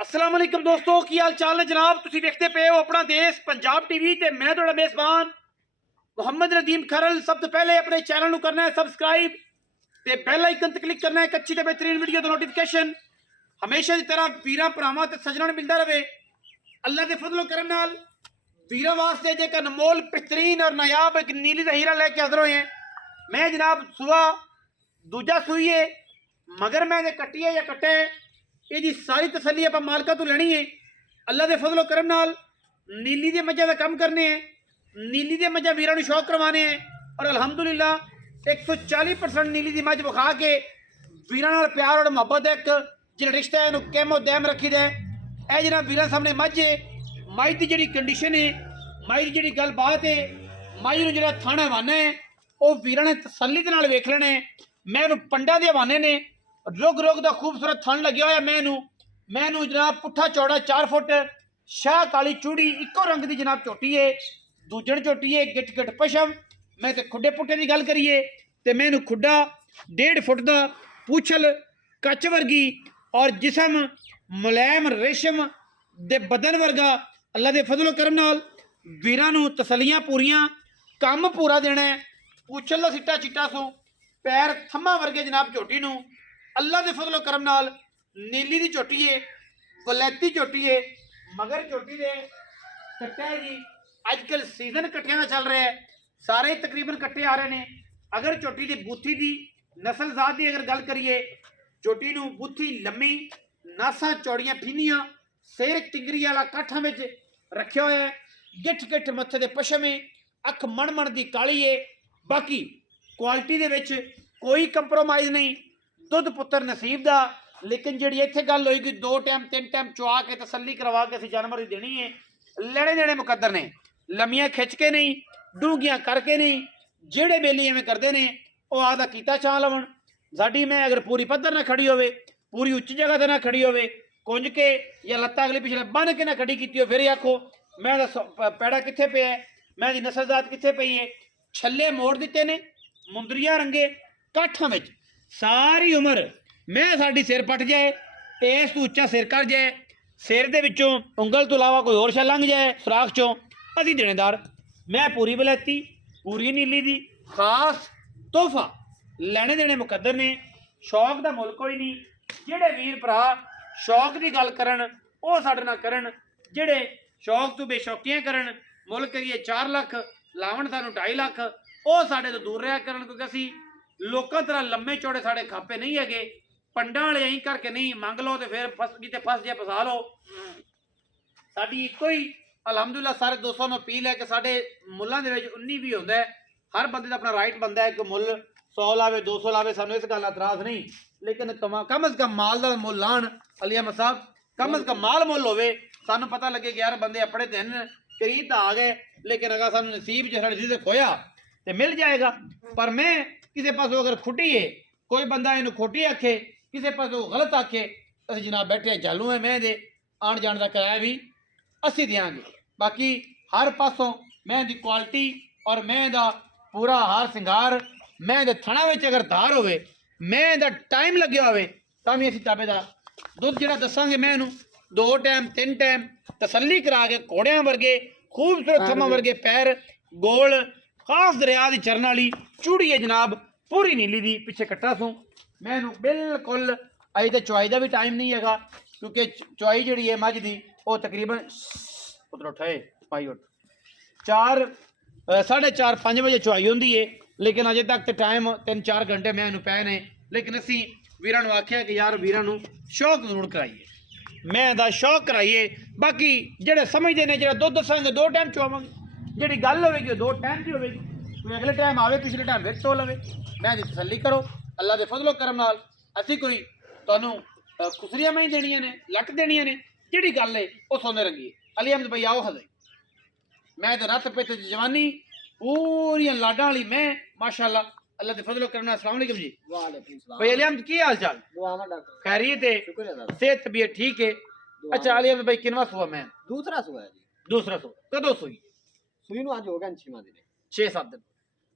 अस्सलाम वालेकुम दोस्तों की हाल चाल है जनाब। तुसी देखते पे हो अपना देश पंजाब टीवी ते मैं तुहाडा मेज़बान मोहम्मद नदीम खरल। सब तो पहले अपने चैनल नू करना है सबसक्राइब ते बेल आइकन ते क्लिक करना है एक अच्छी ते बेहतरीन वीडियो दा नोटिफिकेशन हमेशा की तरह वीरां भरावां ते सज्जणां नूं मिलदा रहे। अल्लाह दे फजलो करम नाल वीरां वास्ते जेकर अनमोल बेहतरीन और नायाब एक नीली दा हीरा लेके हाज़र होए हैं। मैं जनाब सुबह दूजा सूई है मगर मैं कट्टी है या कट्टे ये जी सारी तसली आप मालका तो लेनी है। अल्लाह के फजलो करम नाल नीली दे मझां का कम करने हैं, नीली दे मझां वीरां नूं शौक करवाने हैं और अलहमदुलिल्लाह 140% नीली दी मझ विखा के वीरां नाल प्यार और मुहब्बत एक जो रिश्ता है इहनूं कैमो दैम रखी दा है। यह जनाब वीरां सामने मझ है, मझ की जी कंडीशन है, मझ की जी गलबात है, मझ नूं जिहड़ा थण हवाना है वह वीरां ने तसली दे नाल वेख लेना है। मैं इहनूं पंडा दे हवाने ने रुग रुग का खूबसूरत थण लग्या होया। मैं जनाब पुट्ठा चौड़ा 4 फुट शाह काली चूड़ी इको रंग की जनाब झोटी है, दूजण झोटी है, गिट गिट पशम। मैं तो खुडे पुट्टे की गल करिए तो मैं खुडा 1.5 फुट का पूछल कच वर्गी और जिसम मुलायम रेशम दे बदन वर्गा। अल्लाह के फजलो करम नाल वीरां नूं तसलियां पूरियां कम पूरा देना है। पूछल का सिट्टा चिट्टा सो पैर थम्मा वर्गे जनाब झोटी नूं अल्लाह के फजलो करम नाल नीली की झोटी है, वलैती झोटी है, मगर झोटी दे कट्टे है जी। अजकल सीजन कट्टियां का चल रहा है, सारे तकरीबन कट्टे आ रहे हैं। अगर झोटी की बूथी की नस्ल जात की अगर गल करिए, झोटी नूं बूथी लम्मी, नासा चौड़ियां फीनियां, सिर टिंगरी वाला काठा में रखा हुआ है, गिठ गिठ मत्थे दे पशम है, अख मण मण की काली है। बाकी क्वालिटी दे विच कोई कंप्रोमाइज़ नहीं, दुध पुत्र नसीब का। लेकिन जी इतने गल होगी 2 टाइम 3 टाइम चुआ के तसली करवा के असीं जानवर की देनी है। लेने देने मुकद्दर ने, लम्मियां खिंच के नहीं, डूंगियां करके नहीं, जेड़े बेली इवें करते हैं वह आदा कीता चाह लवन। साडी मैं अगर पूरी पत्थर ना खड़ी होवे, पूरी उच्ची जगह से ना खड़ी होवे, कुंज के या लत्ता अगली पिछले बन के ना खड़ी की हो, फिर आखो मैं पैड़ा कित्थे पे है, मैं नस्लजात कित्थे पई है। छल्ले मोड़ दिते ने मुंदरिया रंगे काठा में सारी उम्र मैं साडी सिर पट जाए तो इस तो उच्चा सिर कर जाए, सिर दे विचों उंगल तो इलावा कोई होर शै लंघ जाए सुराख चों, असीं देनेदार। मैं पूरी बलैती पूरी नीली दी खास तोहफा लैने देने मुकद्दर ने। शौक का मुल कोई नहीं। जेड़े वीर भरा शौक की गल करन वो साडे नाल करन, जेड़े शौक तो बेशौकियां करन मुल करिए 4 लाख लावन सानूं 2.5 लाख वो साडे तो दूर रहा करन, क्योंकि असीं लोगों तरह लम्बे चौड़े साढ़े खापे नहीं है। पंडा वाले यहीं करके नहीं मंग लो तो फिर फस जिते फस जाए फसा लो। साड़ी इको ही अलहमदुल्ला सारे दोस्तों ने अपील है कि साढ़े मुल्लां दे विच 19 भी होंदा है, हर बंदे का अपना राइट बनता है कि मुल 100 लावे 200 लावे, सानू इस गल एतराज नहीं। लेकिन कम अज कम माल का मुल लाण अली अहमद साहब, कम अज कम माल मुल होवे, सानू पता लगे कि यार बंदे अपने तो हैं करीब तो आ गए, लेकिन अगर सानू नसीब जो खोया तो मिल जाएगा। पर मैं किसी पासों अगर खुटी है, कोई बंदा इनू खोटी आखे, किसी पासों गलत आखे, अस जनाब बैठे चालू है मैं दे आन जान का किराया भी असी देंगे। बाकी हर पासों मैं दी क्वालिटी और मैं दा पूरा हार सिंगार, मैं दे थणा विच अगर धार होवे, मैं दा टाइम लग्या होवे तां भी असीं ताबेदार। दुध जिहड़ा दसांगे मैं इनू 2 टाइम 3 टाइम तसल्ली करा के घोड़ियां वर्गे खूबसूरत थम्मा वर्गे पैर, गोल खास दरिया की चरण वाली चूड़ी है जनाब, पूरी नीली दी पिछे कट्टा सूं। मैं बिल्कुल अजे तो चुआई का भी टाइम नहीं है, क्योंकि चुआई जी है मझ की वो तकरीबन उधर उठाए पाई उठ 4 4:30 5 बजे चुआई होंगी है। लेकिन अजे तक तो टाइम 3-4 घंटे मैं इनू पै ने। लेकिन असी वीरां आख्या कि यार वीरां शौक जरूर कराइए, मैं दा शौक कराइए। बाकी जेडे समझते हैं जो दुध दसांगे 2 टाइम चुआवांगे, जी गल होगी 2 टाइम की होगी, कोई अगले टाइम आवे पिछले टाइम फिर तो लवे। मैं तसल्ली करो अल्लाह के फजलो करम नाल असी कोई तुहानू खुसरियां में ही देनियां ने, लट देनियां ने, जिहड़ी गल है वो सोने रंगी। अली अहमद भाई आओ हजे, मैं तो रत पित जवानी पूरी लाडा वाली मैं माशाअल्लाह अल्लाह के फजलो करम नाल। अस्सलाम वालेकुम जी। वालेकुम सलाम भाई अली अहमद की हाल चाल? खैरियत है? शुक्र है दादा, सेहत तबीयत ठीक है? अच्छा अली अहमद भाई किनवा सुआ? मैं दूसरा सुआ है जी। दूसरा सो कदों सुई? सुई नु आज हो गया 6 दिन। 6-7 दिन।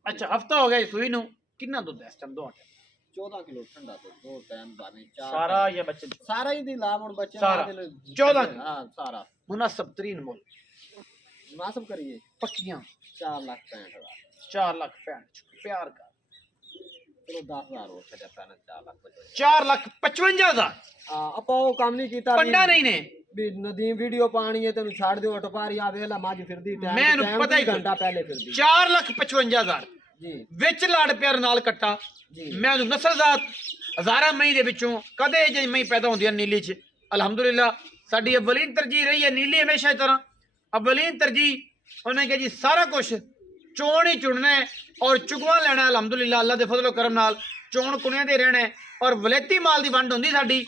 अच्छा हफ्ता हो गया सुई नू। कितना दुध है इस टाइम? 2 टाइम 14 किलो ठंडा तो 2 टाइम भावे 4 सारा या बच्चे सारा ही दी लाभ और बच्चे सारा। मार दिल 14 हां सारा मुनासिब तरीन मुल मुनासिब करिए पक्कियां 4,65,000 4,65,000 प्यार का चलो 10,000 हो छड़ा पैन 4,55,000 4,55,000 ਆਪਾਂ ਉਹ ਕੰਮ ਨਹੀਂ ਕੀਤਾ ਪੰਡਾ ਨਹੀਂ ਨੇ ਵੀ ਨਦੀਮ ਵੀਡੀਓ ਪਾਣੀ ਹੈ ਤੈਨੂੰ ਛੱਡ ਦਿਓ ਟਪਾਰੀ ਆ ਵੇਲਾ ਮੱਝ ਫਿਰਦੀ ਟਾਈਮ ਮੈਨੂੰ ਪਤਾ ਹੀ ਘੰਟਾ ਪਹਿਲੇ ਫਿਰਦੀ 4,55,000 ਜੀ ਵਿੱਚ ਲਾੜ ਪਿਆਰ ਨਾਲ ਕੱਟਾ ਜੀ ਮੈਂ ਉਹਨੂੰ ਨਸਲਜ਼ਾਤ ਹਜ਼ਾਰਾਂ ਮਈ ਦੇ ਵਿੱਚੋਂ ਕਦੇ ਜੇ ਮਈ ਪੈਦਾ ਹੁੰਦੀਆਂ ਨੀਲੀ 'ਚ ਅਲਹਮਦੁਲਿਲਾ ਸਾਡੀ ਅਵਲੀਨ ਤਰਜੀਹ ਰਹੀ ਹੈ ਨੀਲੀ ਹਮੇਸ਼ਾ ਇਸ ਤਰ੍ਹਾਂ ਅਵਲੀਨ ਤਰਜੀਹ ਉਹਨੇ ਕਿਹਾ ਜੀ ਸਾਰਾ ਕੁਝ ਚੋਣ ਹੀ ਚੁਣਨਾ ਹੈ ਔਰ ਚੁਗਵਾ ਲੈਣਾ ਹੈ ਅਲਹਮਦੁਲਿਲਾ ਅੱਲਾ ਦੇ ਫਜ਼ਲ ਕਰਮ ਨਾਲ ਚੋਣ ਕੁਣਿਆਂ ਦੇ ਰਹਿਣਾ ਹੈ ਔਰ ਵਲੈਤੀ ਮਾਲ ਦੀ ਵੰਡ ਹੁੰਦੀ ਸਾਡੀ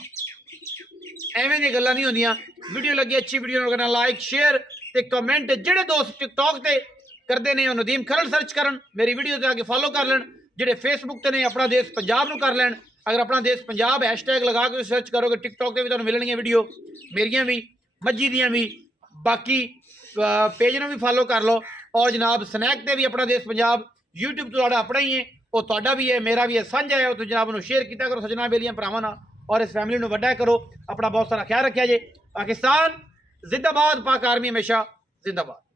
ਐਵੇਂ ਦੀਆਂ ਗੱਲਾਂ ਨਹੀਂ ਹੁੰਦੀਆਂ ਵੀਡੀਓ ਲੱਗੀ ਅੱਛੀ ਵੀਡੀਓ ਨੂੰ ਕਰਨਾ ਲਾਈਕ ਸ਼ੇਅਰ ਤੇ ਕਮੈਂਟ ਜਿਹੜੇ ਦੋਸਤ ਟਿਕਟੌਕ ਤੇ ਕਰਦੇ ਨੇ ਉਹ ਨਦੀਮ ਖਰਲ ਸਰਚ ਕਰਨ ਮੇਰੀ ਵੀਡੀਓ ਤੇ ਆ ਕੇ ਫਾਲੋ ਕਰ ਲੈਣ ਜਿਹੜੇ ਫੇਸਬੁੱਕ ਤੇ ਨੇ ਆਪਣਾ ਦੇਸ਼ ਪੰਜਾਬ ਨੂੰ ਕਰ ਲੈਣ ਅਗਰ ਆਪਣਾ ਦੇਸ਼ ਪੰਜਾਬ ਹੈਸ਼ਟੈਗ ਲਗਾ ਕੇ ਸਰਚ ਕਰੋਗੇ ਟਿਕਟੌਕ ਤੇ ਵੀ ਤੁਹਾਨੂੰ ਮਿਲਣਗੀਆਂ ਵੀਡੀਓ ਮੇਰੀਆਂ ਵੀ ਮੱਜੀ ਦੀਆਂ ਵੀ ਬਾਕੀ ਪੇਜ ਨੂੰ ਵੀ ਫਾਲੋ ਕਰ ਲਓ ਔਰ ਜਨਾਬ ਸਨੈਕ ਤੇ ਵੀ ਆਪਣਾ ਦੇਸ਼ ਪੰਜਾਬ YouTube ਤੁਹਾਡਾ ਆਪਣਾ ਹੀ ਹੈ ਉਹ ਤੁਹਾਡਾ ਵੀ ਹੈ ਮੇਰਾ ਵੀ ਹੈ ਸਾਂਝਾ ਹੈ ਉਹ ਤੁਸੀਂ ਜਨਾਬ ਨੂੰ ਸ਼ੇਅਰ ਕੀਤਾ ਕਰੋ ਸਜਣਾ ਬੇਲੀਆਂ ਭਰਾਵਾਂ ਨਾਲ और इस फैमिली में वड्डा करो अपना बहुत सारा ख्याल रखा जे पाकिस्तान जिंदाबाद पाक आर्मी हमेशा जिंदाबाद।